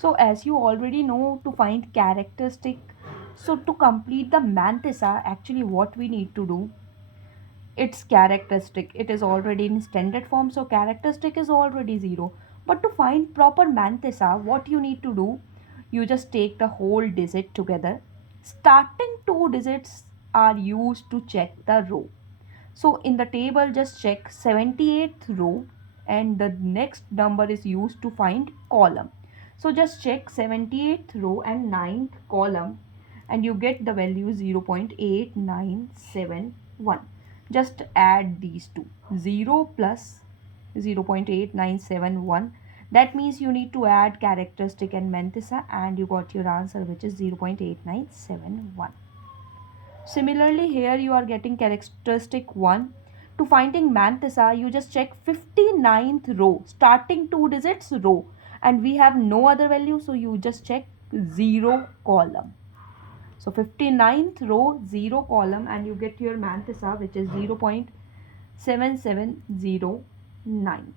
So as you already know, to find characteristic, so to complete the Mantissa, actually what we need to do, it's characteristic. It is already in standard form, so characteristic is already 0. But to find proper Mantissa, what you need to do, you just take the whole digit together. Starting two digits are used to check the row. So in the table, just check 78th row, and the next number is used to find column. So just check 78th row and 9th column, and you get the value 0.8971. Just add these two, 0 plus 0.8971. That means you need to add characteristic and Mantissa, and you got your answer, which is 0.8971. Similarly, here you are getting characteristic 1. To finding Mantissa, you just check 59th row, starting two digits row, and we have no other value, so you just check 0 column. So 59th row, 0 column, and you get your Mantissa, which is 0.7709.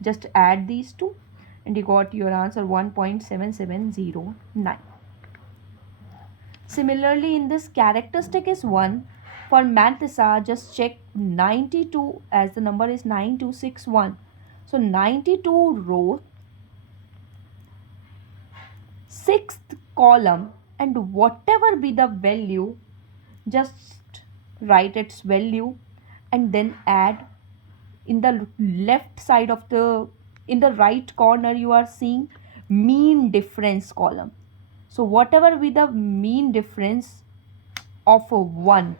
Just add these two, and you got your answer 1.7709. Similarly, in this characteristic is 1. For Mantissa, just check 92, as the number is 9261. So 92 row, 6th column, and whatever be the value, just write its value and then add. In the left side of in the right corner, you are seeing mean difference column. So whatever be the mean difference of 1,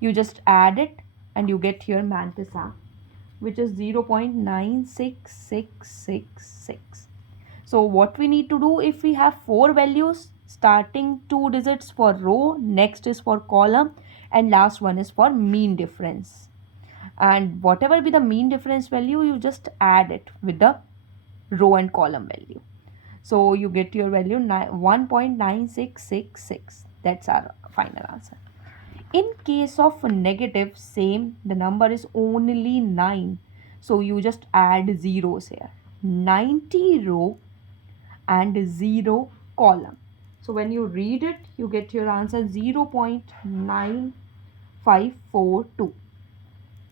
you just add it, and you get here Mantissa, which is 0.96666. So what we need to do, if we have 4 values, starting 2 digits for row, next is for column, and last one is for mean difference. And whatever be the mean difference value, you just add it with the row and column value. So you get your value 1.9666. That's our final answer. In case of negative, same, the number is only 9. So you just add zeros here. 90 row and 0 column. So when you read it, you get your answer 0.9542.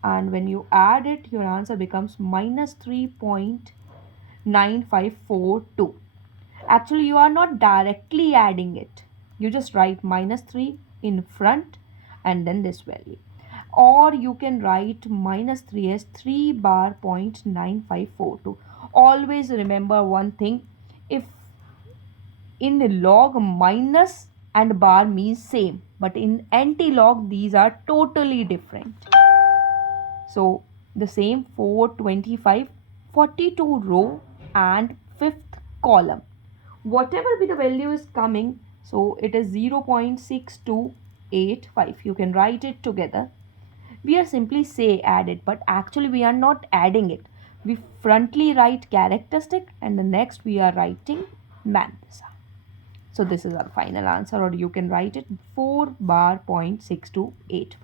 And when you add it, your answer becomes minus 3.9542. Actually, you are not directly adding it. You just write minus 3 in front and then this value. Or you can write minus 3 as 3 bar 0.9542. Always remember one thing. If in log, minus and bar means same, but in anti-log these are totally different. So the same 425, 42 row and 5th column. Whatever be the value is coming, so it is 0.6285. You can write it together. We are simply say add it, but actually we are not adding it. We frontly write characteristic, and the next we are writing Mantissa. So this is our final answer, or you can write it 4 bar 0.6285.